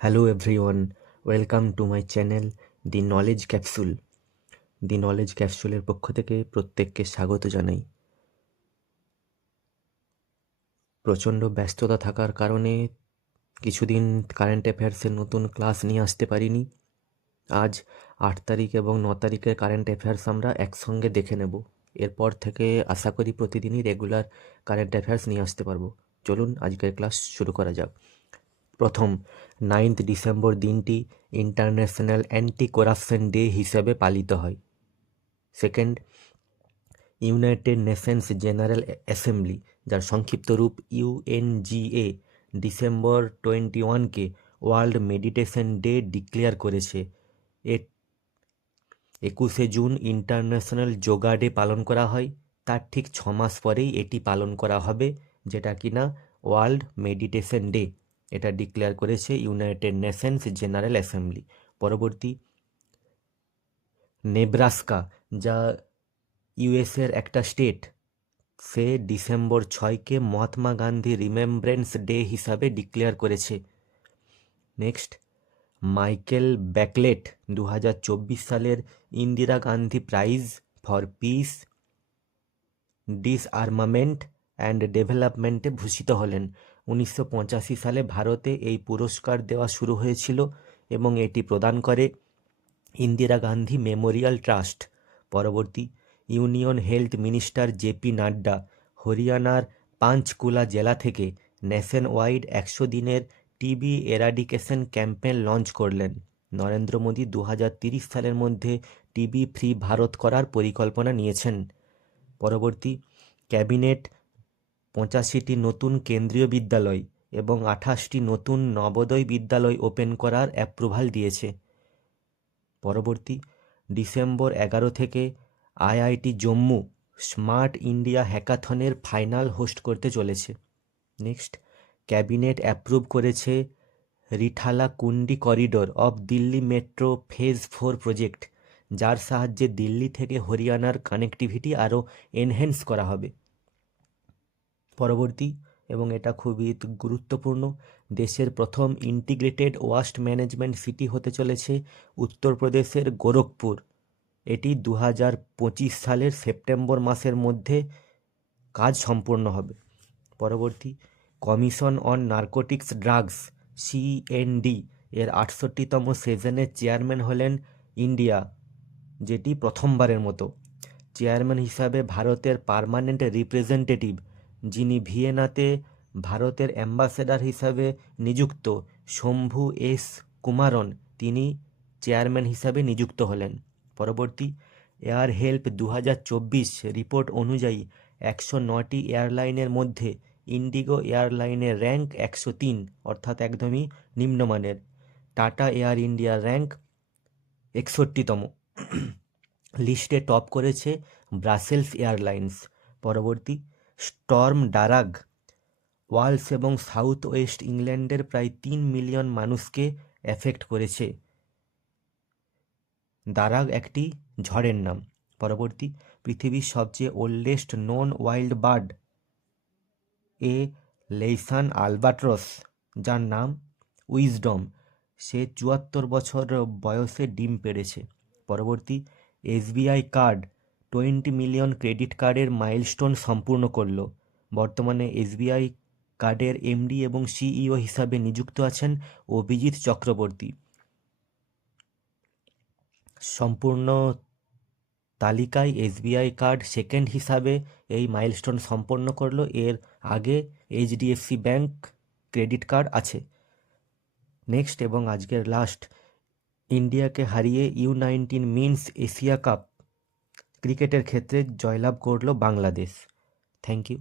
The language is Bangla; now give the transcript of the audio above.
Hello everyone, welcome to my channel The Knowledge Capsule. The Knowledge Capsule এর পক্ষ থেকে প্রত্যেককে স্বাগত জানাই। প্রচণ্ড ব্যস্ততা থাকার কারণে কিছুদিন কারেন্ট অ্যাফেয়ার্সের নতুন ক্লাস নিয়ে আসতে পারিনি। আজ 8 তারিখ এবং 9 তারিখের কারেন্ট অ্যাফেয়ার্স আমরা একসঙ্গে দেখে নেব। এরপর থেকে আশা করি প্রতিদিনই রেগুলার কারেন্ট অ্যাফেয়ার্স নিয়ে আসতে পারবো। চলুন আজকের ক্লাস শুরু করা যাক। প্রথম 9 ডিসেম্বর দিনটি ইন্টারন্যাশনাল অ্যান্টি করাপশন ডে হিসেবে পালিত হয়। Second, United Nations General Assembly, যার সংক্ষিপ্ত রূপ ইউএনজিএ, ডিসেম্বর 21কে ওয়ার্ল্ড মেডিটেশন ডে ডিক্লেয়ার করেছে। 21শে জুন ইন্টারন্যাশনাল যোগা ডে পালন করা হয়। তার ঠিক 6 মাস পরেই এটি পালন করা হবে, যেটা কিনা ওয়ার্ল্ড মেডিটেশন ডে। এটা ডিক্লেয়ার করেছে ইউনাইটেড নেশনস জেনারেল অ্যাসেম্বলি। পরবর্তী, নেব্রাস্কা, যা ইউএসের একটা স্টেট, সে ডিসেম্বর 6কে মহাত্মা গান্ধী রিমেম্ব্রেন্স ডে হিসাবে ডিক্লেয়ার করেছে। নেক্সট, মাইকেল ব্যাকলেট 2024 সালের Indira Gandhi prize for peace, disarmament and ডেভেলপমেন্টে ভূষিত হলেন। 1985 সালে ভারতে এই পুরস্কার দেওয়া শুরু হয়েছিল এবং এটি প্রদান করে ইন্দিরা গান্ধী মেমোরিয়াল ট্রাস্ট। পরবর্তী, union health minister JP Nadda হরিয়ানার পাঞ্চকুলা জেলা থেকে ন্যাশন ওয়াইড 100 দিনের টিবি এরাডিকেশন ক্যাম্পেইন লঞ্চ করলেন। নরেন্দ্র মোদী 2030 সালের মধ্যে টিবি ফ্রি ভারত করার পরিকল্পনা নিয়েছেন। পরবর্তী, ক্যাবিনেট 85টি নতুন কেন্দ্রীয় বিদ্যালয় এবং 28টি নতুন নবোদয় বিদ্যালয় ওপেন করার অ্যাপ্রুভাল দিয়েছে। পরবর্তী, ডিসেম্বর 11 থেকে আইআইটি জম্মু স্মার্ট ইন্ডিয়া হ্যাকাথনের ফাইনাল হোস্ট করতে চলেছে। নেক্সট, ক্যাবিনেট অ্যাপ্রুভ করেছে Rithala Kundli corridor of Delhi metro phase 4 project, যার সাহায্যে দিল্লি থেকে হরিয়ানার কানেক্টিভিটি আরও এনহ্যান্স করা হবে। পরবর্তী, এবং এটা খুবই গুরুত্বপূর্ণ, দেশের প্রথম ইন্টিগ্রেটেড ওয়াস্ট ম্যানেজমেন্ট সিটি হতে চলেছে উত্তরপ্রদেশের গোরখপুর। এটি 2025 সালের সেপ্টেম্বর মাসের মধ্যে কাজ সম্পূর্ণ হবে। পরবর্তী, commission on narcotics drugs CND এর 68তম সেশনের চেয়ারম্যান হলেন ইন্ডিয়া, যেটি প্রথমবারের মতো। চেয়ারম্যান হিসাবে ভারতের পার্মানেন্ট রিপ্রেজেন্টেটিভ, যিনি ভিয়েনাতে ভারতের অ্যাম্বাসেডর হিসাবে নিযুক্ত, শম্ভু এস কুমারন, তিনি চেয়ারম্যান হিসাবে নিযুক্ত হলেন। পরবর্তী, এয়ার হেল্প 2024 রিপোর্ট অনুযায়ী 109টি এয়ারলাইনের মধ্যে ইন্ডিগো এয়ারলাইনের র্যাঙ্ক 103, অর্থাৎ একদমই নিম্নমানের। টাটা এয়ার ইন্ডিয়ার র্যাঙ্ক 61তম। লিস্টে টপ করেছে ব্রাসেলস এয়ারলাইন্স। পরবর্তী, স্টর্ম ডারাগ ওয়ালস এবং সাউথ ওয়েস্ট ইংল্যান্ডের প্রায় 3 মিলিয়ন মানুষকে এফেক্ট করেছে। দারাগ একটি ঝড়ের নাম। পরবর্তী, পৃথিবীর সবচেয়ে ওল্ডেস্ট নন ওয়াইল্ড বার্ড এ লেইসান আলবাট্রস, যার নাম উইজডম, সে 74 বছর বয়সে ডিম পেড়েছে। পরবর্তী, এসবিআই কার্ড 20 মিলিয়ন ক্রেডিট কার্ডের মাইলস্টোন সম্পূর্ণ করল। বর্তমানে এসবিআই কার্ডের এমডি এবং সিইও হিসাবে নিযুক্ত আছেন অভিজিৎ চক্রবর্তী। সম্পূর্ণ তালিকায় এসবিআই কার্ড সেকেন্ড হিসাবে এই মাইলস্টোন সম্পন্ন করলো। এর আগে এইচডিএফসি ব্যাংক ক্রেডিট কার্ড আছে। নেক্সট এবং আজকের লাস্ট, ইন্ডিয়াকে হারিয়ে U19 মিন্স এশিয়া কাপ ক্রিকেটের ক্ষেত্রে জয়লাভ করলো বাংলাদেশ। Thank you.